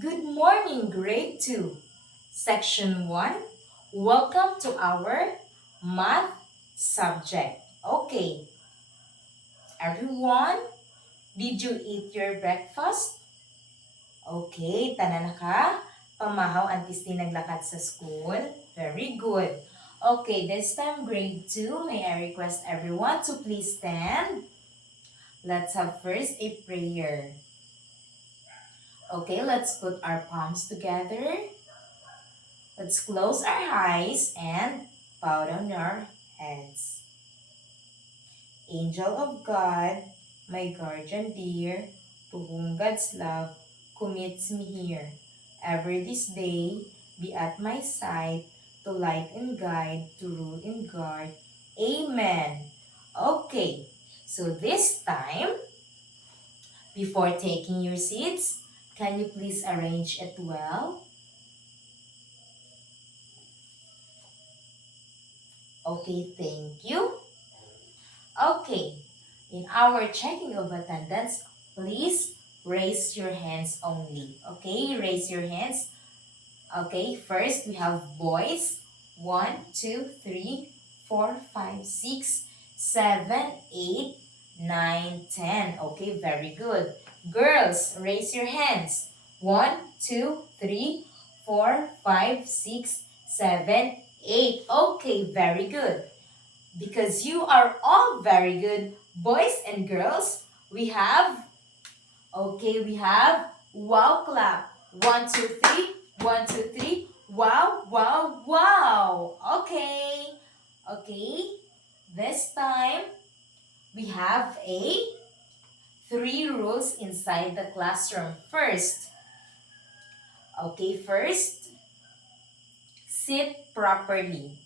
Good morning, grade 2, section 1. Welcome to our math subject. Okay, everyone, did you eat your breakfast? Okay, tanan na ka? Pamahaw antes din naglakad sa school? Very good. Okay, this time grade 2, may I request everyone to please stand? Let's have first a prayer. Okay, let's put our palms together. Let's close our eyes and bow down our heads. Angel of God, my guardian dear, to whom God's love commits me here. Ever this day, be at my side, to light and guide, to rule and guard. Amen. Okay, so this time, before taking your seats, can you please arrange it well? Okay, thank you. Okay, in our checking of attendance, please raise your hands only. Okay, raise your hands. Okay, first we have boys. 1, 2, 3, 4, 5, 6, 7, 8, 9, 10. Okay, very good. Girls, raise your hands. 1, 2, 3, 4, 5, 6, 7, 8. Okay, very good. Because you are all very good, boys and girls, we have wow clap. 1, 2, 3, 1, 2, 3, wow, wow, wow. Okay, this time we have a 3 rules inside the classroom. First, sit properly.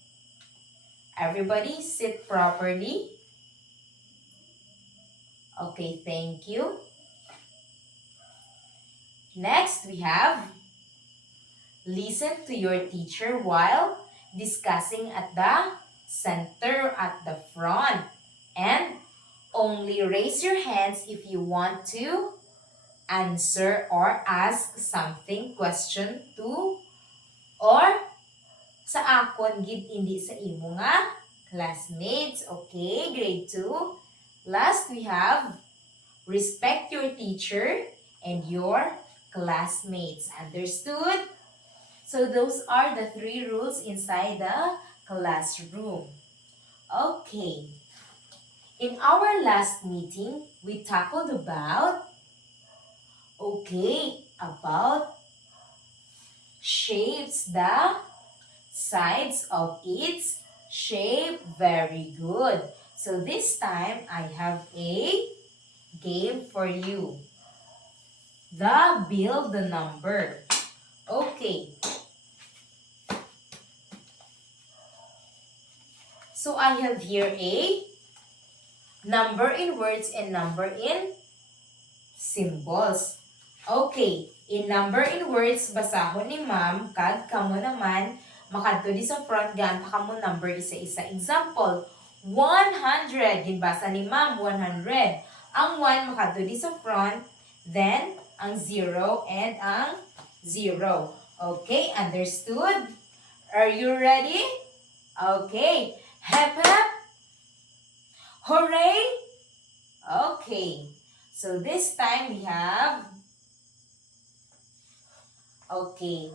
Everybody sit properly. Okay, thank you. Next, we have listen to your teacher while discussing at the center, at the front. And only raise your hands if you want to answer or ask something, question to, or sa akon gid hindi sa imo nga classmates. Okay, grade 2. Last, we have respect your teacher and your classmates. Understood? So those are the 3 rules inside the classroom. Okay. In our last meeting, we tackled about shapes, the sides of its shape. Very good. So this time, I have a game for you. The build the number. Okay. So I have here a number in words and number in symbols. Okay. In number in words, basahon ni ma'am, kag kamo naman, makadto di sa front, gaan pa kamo number isa-isa. Example, 100. Ginbasa ni ma'am, 100. Ang 1 makadto di sa front, then ang 0 and ang 0. Okay, understood? Are you ready? Okay. Hep hep. Hooray! Okay. So this time we have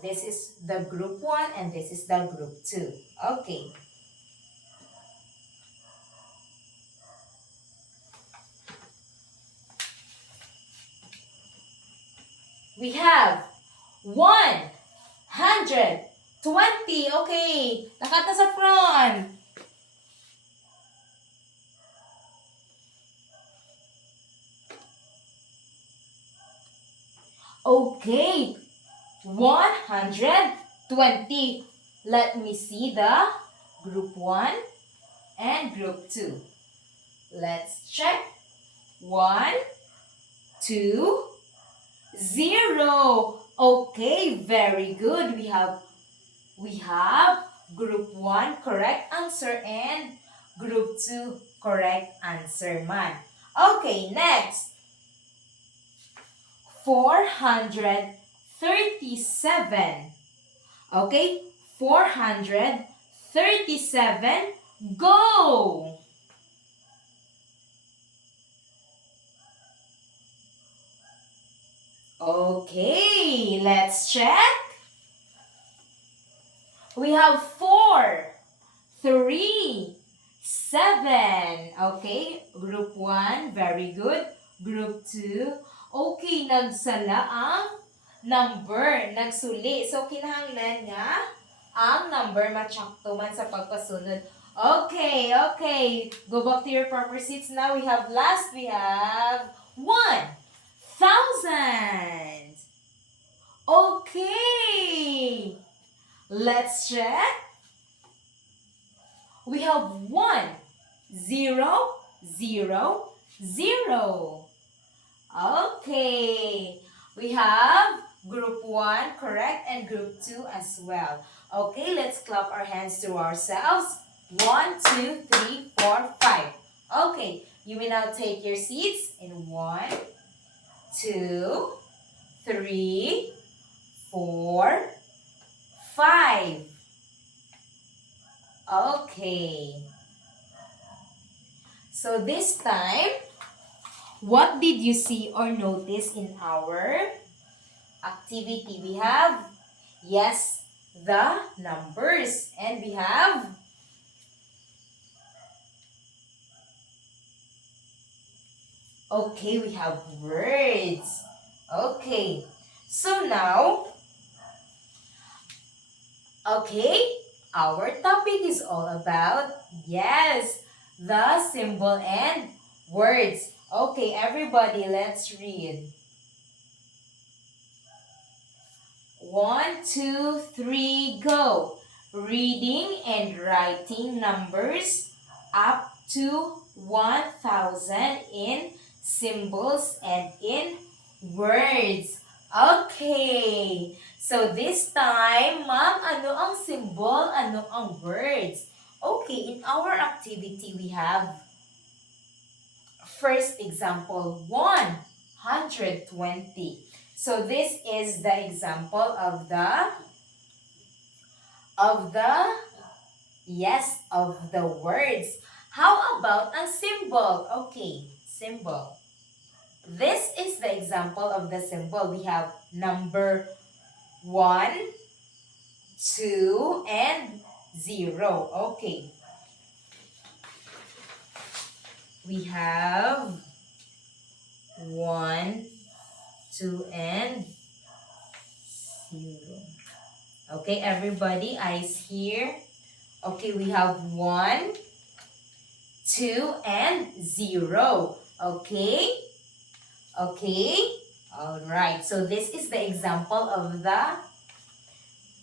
this is the group 1 and this is the group 2. Okay. We have 120. Okay. Lakat na sa front. Okay. 120. Let me see the group 1 and group 2. Let's check. 1, 2, 0. Okay, very good. We have group 1 correct answer and group 2 correct answer man. Okay, next. 450. 437. Okay, 437. Go! Okay, let's check. We have 4, 3, 7. Okay, group 1, very good. Group 2, okay, nagsala ang number, nagsuli. So, kinahanglan nga ang number matsakto man sa pagpasunod. Okay, okay. Go back to your proper seats now. We have 1,000. Okay. Let's check. We have 1, 0, 0, 0. Okay. We have group 1, correct, and group 2 as well. Okay, let's clap our hands to ourselves. 1, 2, 3, 4, 5. Okay, you may now take your seats in 1, 2, 3, 4, 5. Okay. So this time, what did you see or notice in our activity? We have, yes, the numbers. And we have, okay, we have words. Okay. So now, okay, our topic is all about, yes, the symbol and words. Okay, everybody, let's read. 1, 2, 3, go. Reading and writing numbers up to 1,000 in symbols and in words. Okay. So this time, ma'am, ano ang symbol, ano ang words? Okay, in our activity, we have first example, 120. So this is the example of the words. How about ang symbol? Okay, symbol. This is the example of the symbol. We have number 1, 2, and 0. Okay. We have 1, 2, and 0. Okay, everybody, eyes here. Okay, we have 1, 2, and 0. Okay? Okay? Alright, so this is the example of the,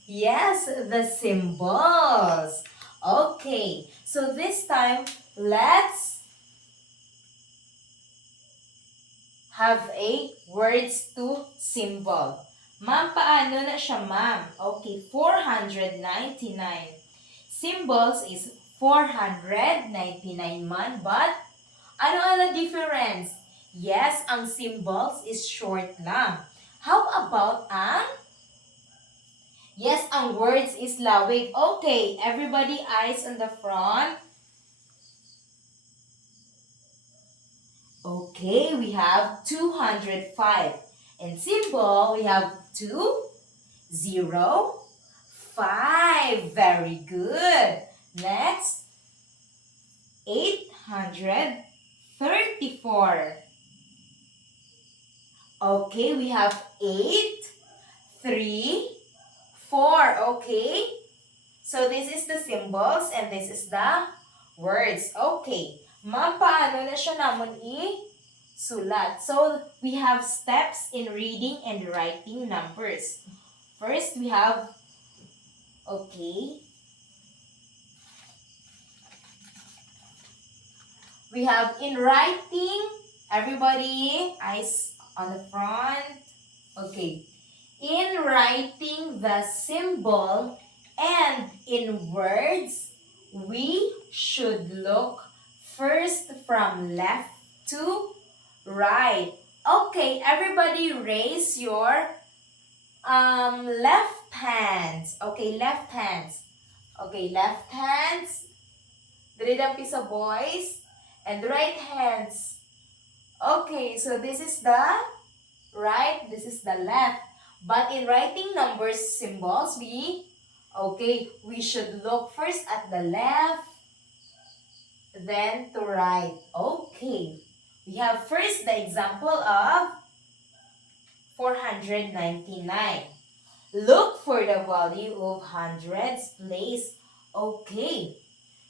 yes, the symbols. Okay, so this time, let's have a words to symbol. Ma'am, paano na siya, ma'am? Okay, 499. Symbols is 499 man, but ano ang difference? Yes, ang symbols is short lang. How about ang? Yes, ang words is lawig. Okay, everybody eyes on the front. Okay, we have 205. And symbol, we have 2, 0, 5. Very good. Next, 834. Okay, we have 8, 3, 4. Okay? So this is the symbols and this is the words. Okay. Ma'am, paano na siya naman sulat? So, we have steps in reading and writing numbers. First, we have, okay. We have in writing, everybody, eyes on the front. Okay. In writing the symbol and in words, we should look first from left to right. Okay, everybody raise your Left hands. Okay, left hands. Okay, left hands. Diri lang sa boys. And right hands. Okay, so this is the right, this is the left. But in writing numbers symbols, we should look first at the left, then to right. Okay. We have first the example of 499. Look for the value of hundreds place. Okay.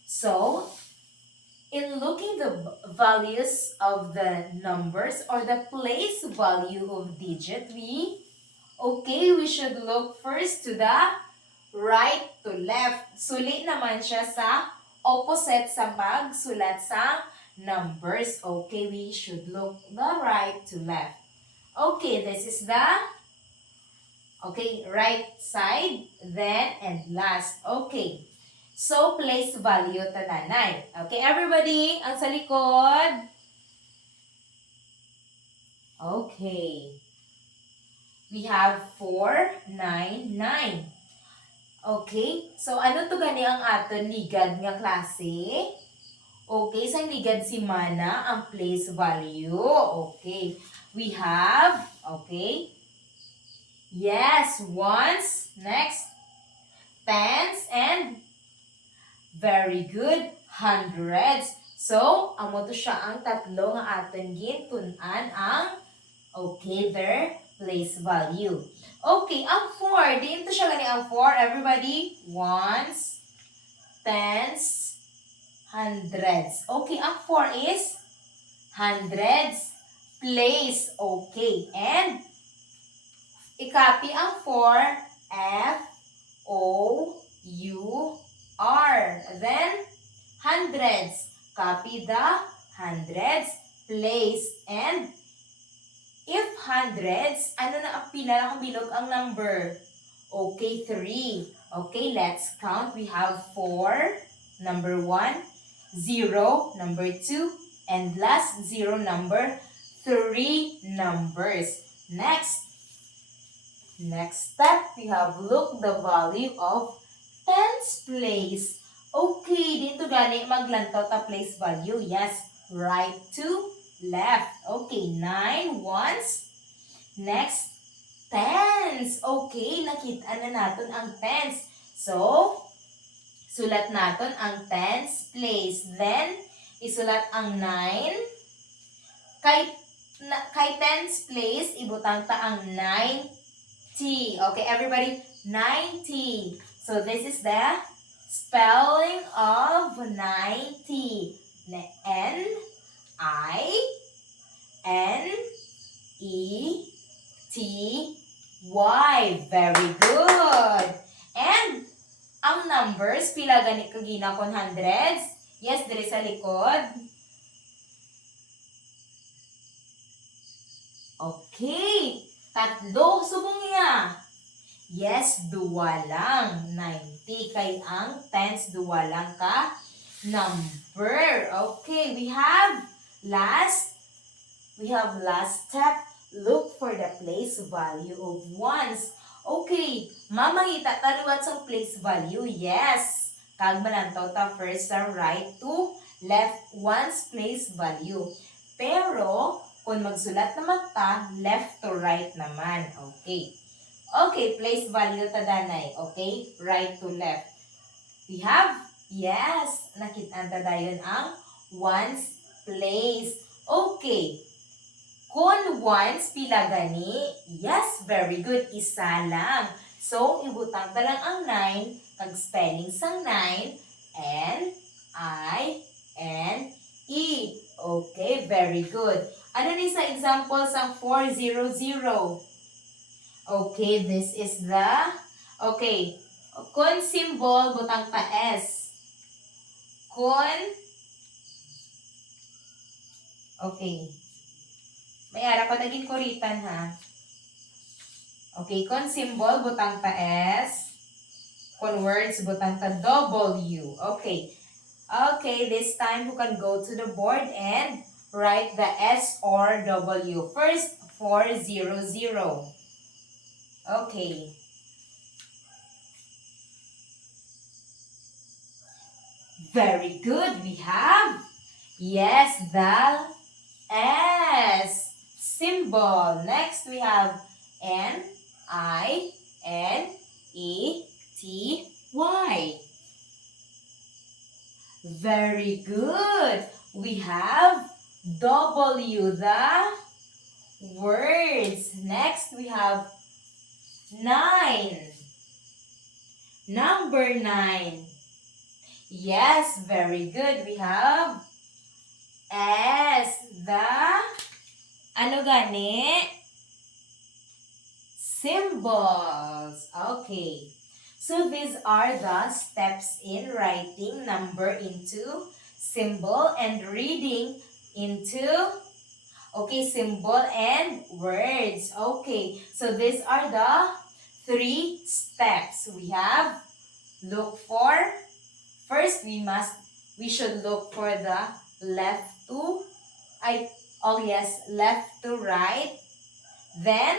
So, in looking the values of the numbers or the place value of digit, we should look first to the right to left. Sulit naman siya sa opposite sa pagsulat sa numbers. Okay, we should look the right to left. Okay, this is the right side, then and last. Okay. So, place value tananay. Okay, everybody, ang sa likod. Okay. We have 499. Okay, so ano to gani ang aton ligad nga klase? Okay, sa ligad si Mana ang place value. Okay, we have, yes, ones, next, tens, and very good, hundreds. So, amo to siya ang tatlo nga aton gintunan ang their place value. Okay, ang 4. Dito siya gani ang 4. Everybody, ones, tens, hundreds. Okay, ang 4 is hundreds, place. Okay, and i-copy ang 4, F-O-U-R. Then, hundreds. Copy the hundreds, place, and if hundreds, ano na ang pinakabilog ang number? Okay, 3. Okay, let's count. We have 4, number 1, 0, number 2, and last 0, number 3 numbers. Next step, we have look the value of tens place. Okay, dito gani maglantaw ta place value. Yes, right to left. Okay, 9 ones. Next, tens. Okay, nakita na natin ang tens. So, sulat natin ang tens place. Then, isulat ang 9. Kay tens place, ibutang ta ang 90. Okay, everybody, 90. So, this is the spelling of 90. N-I-N-E-T-Y. Very good. And, ang numbers, pila gani kagina kon hundreds? Yes, diri sa likod. Okay. Tatlo, subong niya. Yes, duwa lang. 90. Kay ang tens, duwa lang ka number. Okay, we have last step. Look for the place value of ones. Okay, mamangita taliwat sa place value. Yes. Kag malantaw ta first sa right to left ones place value. Pero, kung magsulat naman ta, left to right naman. Okay. Okay, place value ta danay. Okay, right to left. We have, yes, nakita ta dayon ang ones place. Okay. Kung ones, pila gani? Yes, very good. Isa lang. So, ibutang ta lang ang 9, kag spelling sang 9, N-I-N-E. Okay, very good. Ano ni sa example sang 400? Okay, this is the, kun symbol, butang ta S. May ara ko naging kuritan ha. Okay, kun symbol, butang ta S. Kun words, butang ta W. Okay. Okay, this time you can go to the board and write the S or W. First, 400. Okay. Very good. We have, yes, the S symbol. Next, we have N-I-N-E-T-Y. Very good. We have W, the words. Next, we have 9. Number 9. Yes, very good. We have S, the, ano gani? Symbols. Okay. So these are the steps in writing number into symbol and reading into, okay, symbol and words. Okay. So these are the 3 steps. We have look for, first we should look for the left to, left to right. Then,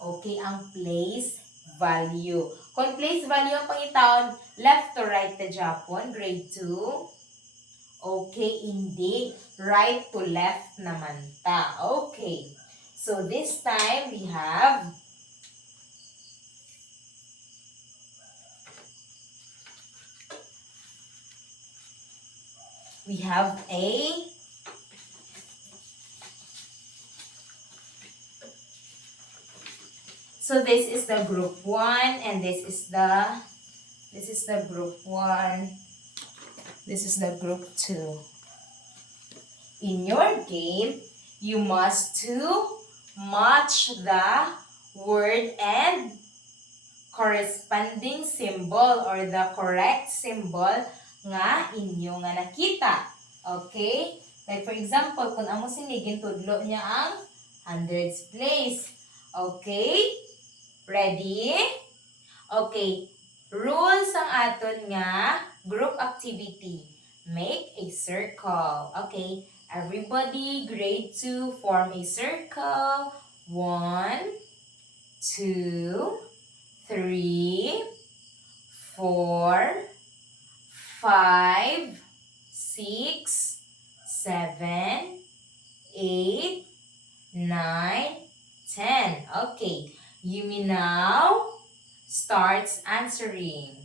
okay, ang place value. Kung place value ang pangitaon, left to right na Japon, grade 2. Okay, hindi. Right to left naman ta. Okay. So, this time, we have A. So this is the group 1 and this is the group 1. This is the group 2. In your game, you must to match the word and corresponding symbol or the correct symbol nga inyo nga nakita. Okay? Like for example, kung amo sinigin tudlo niya ang hundreds place. Okay? Ready? Okay. Rules ang aton nga group activity. Make a circle. Okay. Everybody, grade 2, form a circle. 1, 2, 3, 4, 5, 6, 7, 8, 9, 10. Okay. Yumi now starts answering.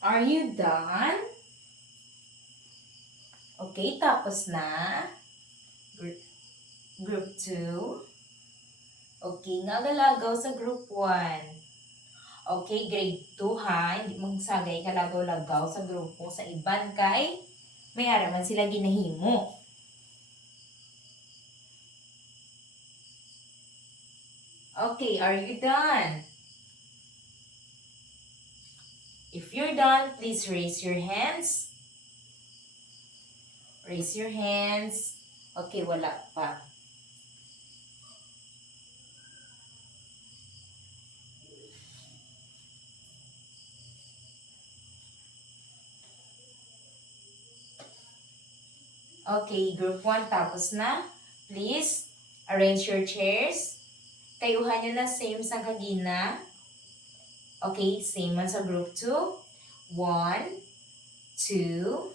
Are you done? Okay, tapos na. Group 2. Okay, nagalagaw sa group 1. Okay, grade 2 ha. Hindi magsagay ka lagaw-lagaw sa grupo sa iban kay may araman sila ginahimo. Okay, are you done? If you're done, please raise your hands. Raise your hands. Okay, wala pa. Okay, group 1 tapos na. Please, arrange your chairs. Tayuhan nyo na same sa kagina. Okay, same man sa group 2. 1, 2,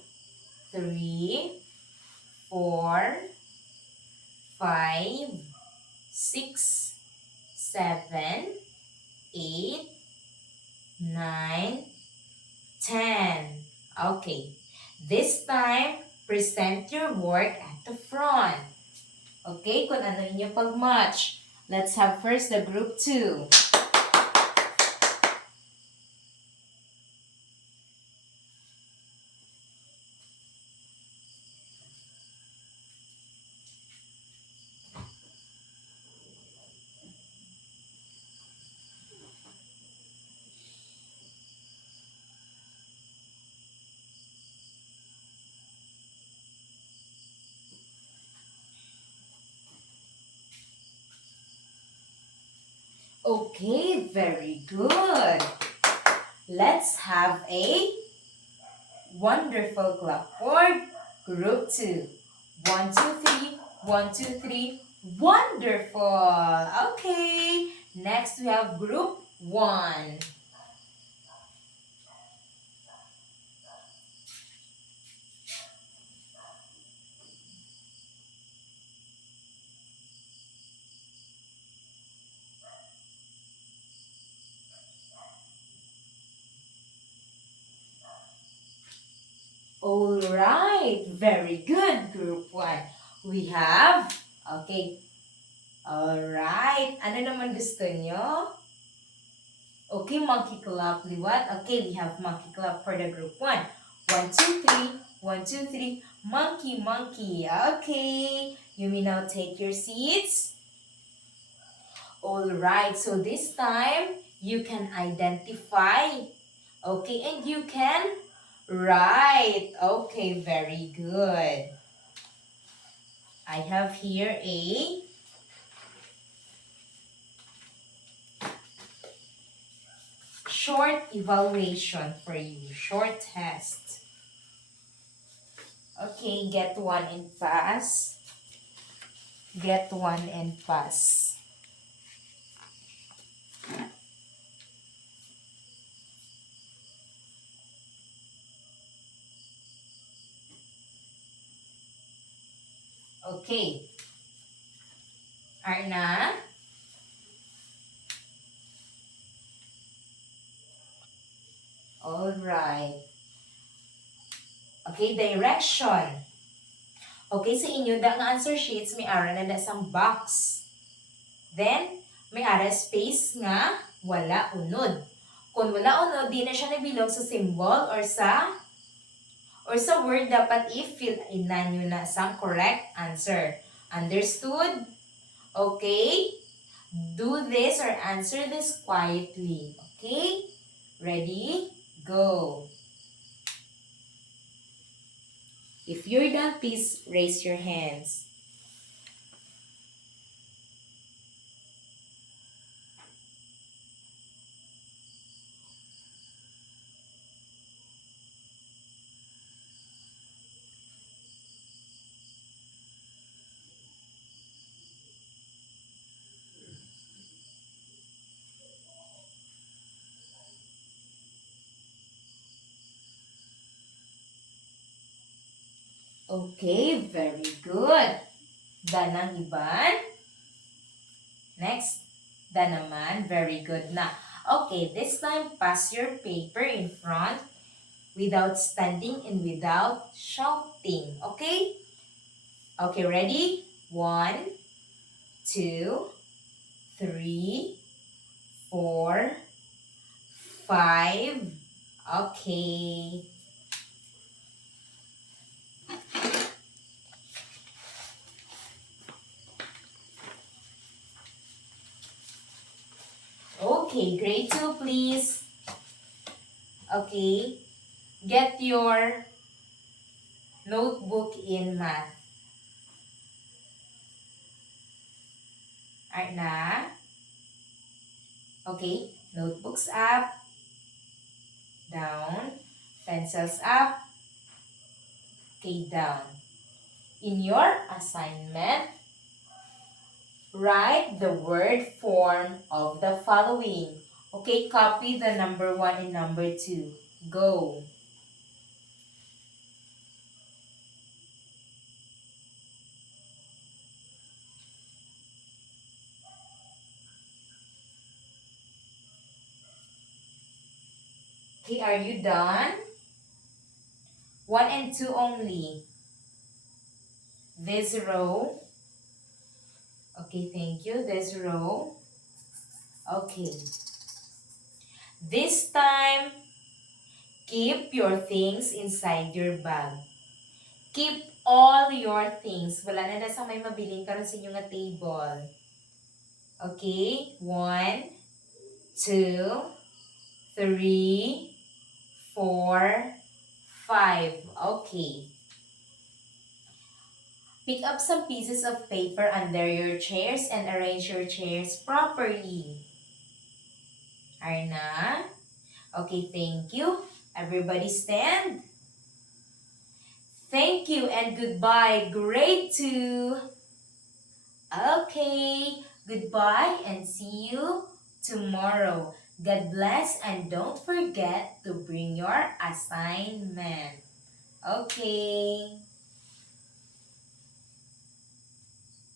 3, 4, 5, 6, 7, 8, 9, 10. Okay. This time, present your work at the front. Okay, kung ano inyong pag-match. Let's have first the group 2. Okay, very good. Let's have a wonderful clap for group 2. 1, 2, 3. 1, 2, 3. Wonderful. Okay. Next we have group 1. All right. Very good, group 1. We have, okay. All right. Ano naman gusto nyo? Okay, monkey clap, liwat. Okay, we have monkey clap for the group 1. 1, 2, 3. 1, 2, 3. Monkey, monkey. Okay. You may now take your seats. All right. So this time, you can identify. Okay, and you can write. Okay, very good. I have here a short evaluation for you. Short test. Okay, get one and pass. Get one and pass. Okay. Arna? Alright. Okay, direction. Okay, sa inyo, da nga answer sheets, may ara na da sang box. Then, may ara space nga, wala unod. Kung wala unod, di na siya nabilog sa symbol or sa word, dapat i-fill in na nyo na sang correct answer. Understood? Okay? Do this or answer this quietly. Okay? Ready? Go. If you're done, please raise your hands. Okay, very good. Danang iban. Next, danaman. Very good na. Okay, this time, pass your paper in front without standing and without shouting. Okay? Okay, ready? 1, 2, 3, 4, 5. Okay. Okay, grade 2, please. Okay. Get your notebook in math. Alright na? Okay. Notebooks up. Down. Pencils up. Okay, down. In your assignment, write the word form of the following. Okay, copy the number 1 and number 2. Go. Okay, are you done? 1 and 2 only. this row. Okay, thank you. This row. Okay. This time, keep your things inside your bag. Keep all your things. Wala na nasa may mabiling karon sa inyong nga table. Okay? 1, 2, 3, 4, 5. Okay. Pick up some pieces of paper under your chairs and arrange your chairs properly. Arna? Okay, thank you. Everybody stand. Thank you and goodbye, grade 2. Okay, goodbye and see you tomorrow. God bless and don't forget to bring your assignment. Okay.